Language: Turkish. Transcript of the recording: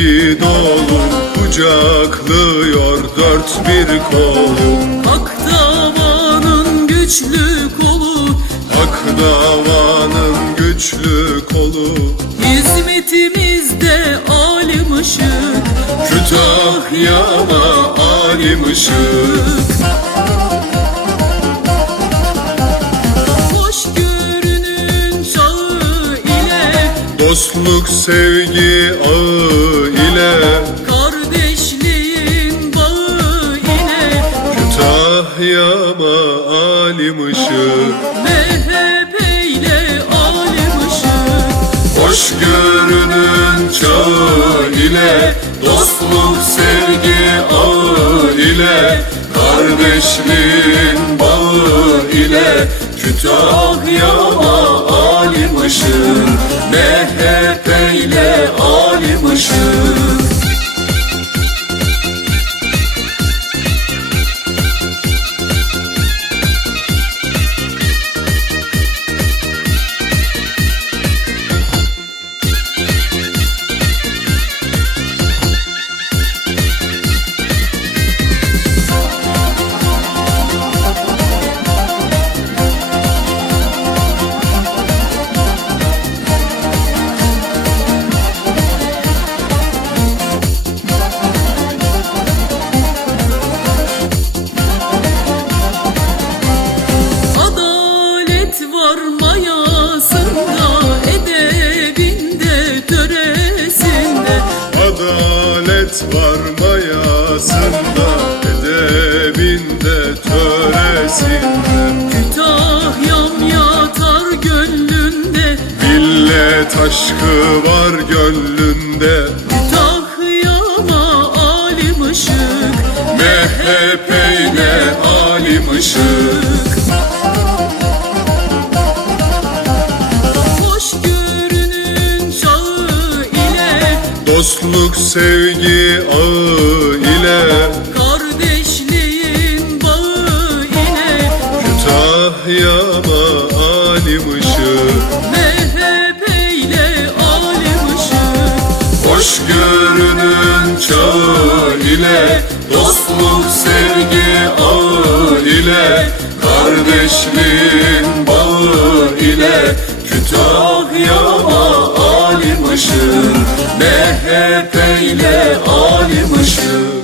sevgi dolu Kucaklıyor dört bir kolu Hak davanın güçlü kolu. Hak davanın güçlü kolu. Hizmetimizde alim ışık. Kütahya'da alim ışık Dostluk sevgi ağı ile Kardeşliğin bağı ile Kütahya'da alim ışık MHP ile alim ışık Hoşgörünün çağı ile Dostluk sevgi ağı ile Kardeşliğin bağı ile Kütahya'da alim ışık MHP ile alim ışık var mayasında Edebinde töresinde. Adalet var mayasında Edebinde töresinde. Kütahyam yatar gönlünde. Millet aşkı var gönlünde. Kütahyama alim ışık. MHP ile alim ışık Dostluk sevgi ağı ile Kardeşliğin bağı ile Kütahya'da alim ışık MHP ile alim ışık Hoşgörünün çağı ile Dostluk sevgi ağı ile Kardeşliğin bağı ile Kütahya'da alim ışık MHP ile alim ışık